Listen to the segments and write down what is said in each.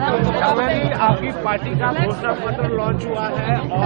आपकी पार्टी का घोषणा पत्र लॉन्च हुआ है और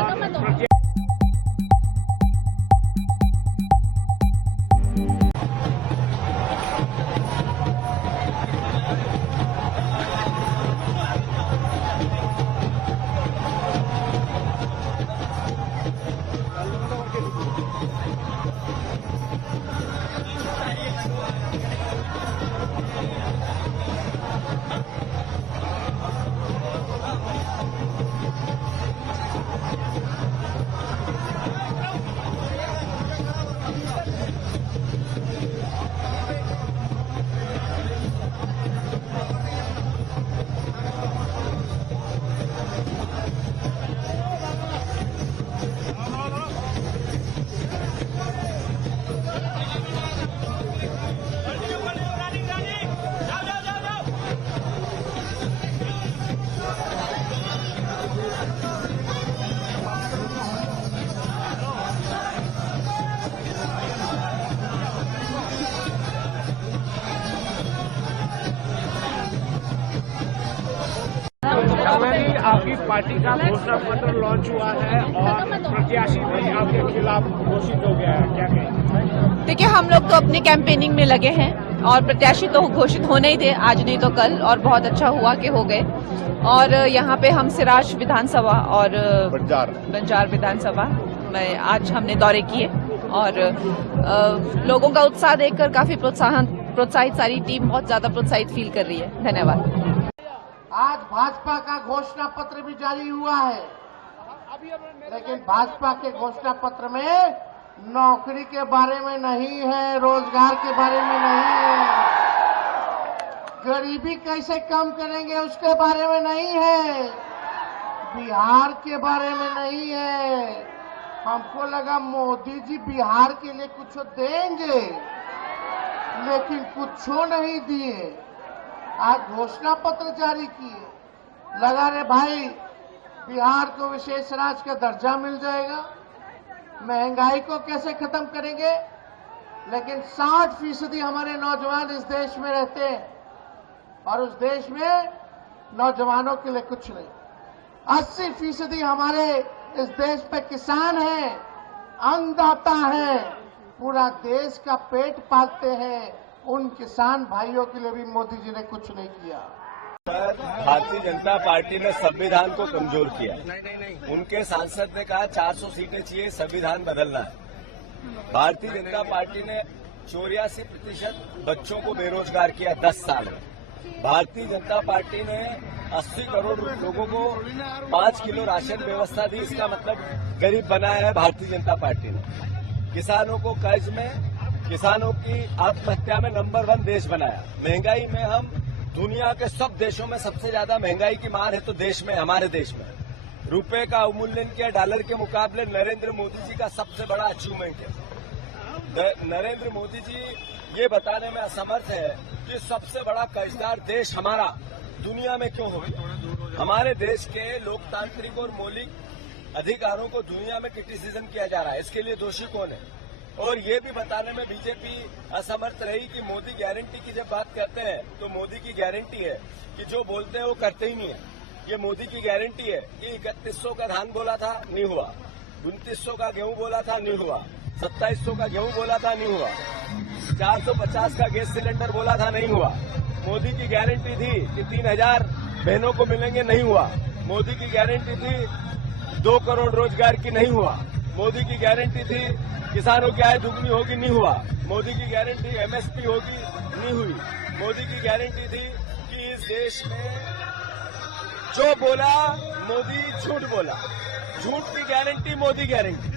आपकी पार्टी का घोषणा पत्र लॉन्च हुआ है और प्रत्याशी भी आपके खिलाफ घोषित हो गया है, क्या कहें? देखिए, हम लोग तो अपनी कैंपेनिंग में लगे हैं और प्रत्याशी तो घोषित होने ही थे, आज नहीं तो कल, और बहुत अच्छा हुआ कि हो गए। और यहाँ पे हम सिराज विधानसभा और बंजार विधानसभा में आज हमने दौरे किए और लोगों का उत्साह देखकर काफी प्रोत्साहित सारी टीम बहुत ज्यादा प्रोत्साहित फील कर रही है। धन्यवाद। आज भाजपा का घोषणा पत्र भी जारी हुआ है, लेकिन भाजपा के घोषणा पत्र में नौकरी के बारे में नहीं है, रोजगार के बारे में नहीं है, गरीबी कैसे कम करेंगे उसके बारे में नहीं है, बिहार के बारे में नहीं है। हमको लगा मोदी जी बिहार के लिए कुछ देंगे, लेकिन कुछ नहीं दिए। आज घोषणा पत्र जारी किए, लगा रे भाई बिहार को विशेष राज्य का दर्जा मिल जाएगा, महंगाई को कैसे खत्म करेंगे। लेकिन 60% हमारे नौजवान इस देश में रहते हैं और उस देश में नौजवानों के लिए कुछ नहीं। 80% हमारे इस देश पे किसान हैं, अन्नदाता हैं, पूरा देश का पेट पालते हैं। उन किसान भाइयों के लिए भी मोदी जी ने कुछ नहीं किया। भारतीय जनता पार्टी ने संविधान को कमजोर किया। उनके सांसद ने कहा 400 सीटें चाहिए, संविधान बदलना है। भारतीय जनता पार्टी ने 84% बच्चों को बेरोजगार किया 10 साल में। भारतीय जनता पार्टी ने 80 करोड़ लोगों को 5 किलो राशन व्यवस्था दी। इसका मतलब गरीब बनाया है भारतीय जनता पार्टी ने। किसानों को कर्ज में, किसानों की आत्महत्या में नंबर 1 देश बनाया। महंगाई में हम दुनिया के सब देशों में सबसे ज्यादा महंगाई की मार है तो देश में, हमारे देश में रुपए का अवमूल्यन किया। डॉलर के मुकाबले नरेंद्र मोदी जी का सबसे बड़ा अचीवमेंट है। नरेंद्र मोदी जी ये बताने में असमर्थ है कि सबसे बड़ा कर्जदार देश हमारा दुनिया में क्यों हो। हमारे देश के लोकतांत्रिक और मौलिक अधिकारों को दुनिया में क्रिटिसिज्म किया जा रहा है। इसके लिए दोषी कौन है? और ये भी बताने में बीजेपी असमर्थ रही कि मोदी गारंटी की जब बात करते हैं तो मोदी की गारंटी है कि जो बोलते हैं वो करते ही नहीं है। ये मोदी की गारंटी है कि 3100 का धान बोला था, नहीं हुआ। 2900 का गेहूं बोला था, नहीं हुआ। 2700 का गेहूं बोला था, नहीं हुआ। 450 का गैस सिलेंडर बोला था, नहीं हुआ। मोदी की गारंटी थी कि 3000 बहनों को मिलेंगे, नहीं हुआ। मोदी की गारंटी थी 2 करोड़ रोजगार की, नहीं हुआ। मोदी की गारंटी थी किसानों की आय दुगनी होगी, नहीं हुआ। मोदी की गारंटी एमएसपी होगी, नहीं हुई। मोदी की गारंटी थी कि इस देश में जो बोला मोदी झूठ बोला। झूठ की गारंटी मोदी गारंटी।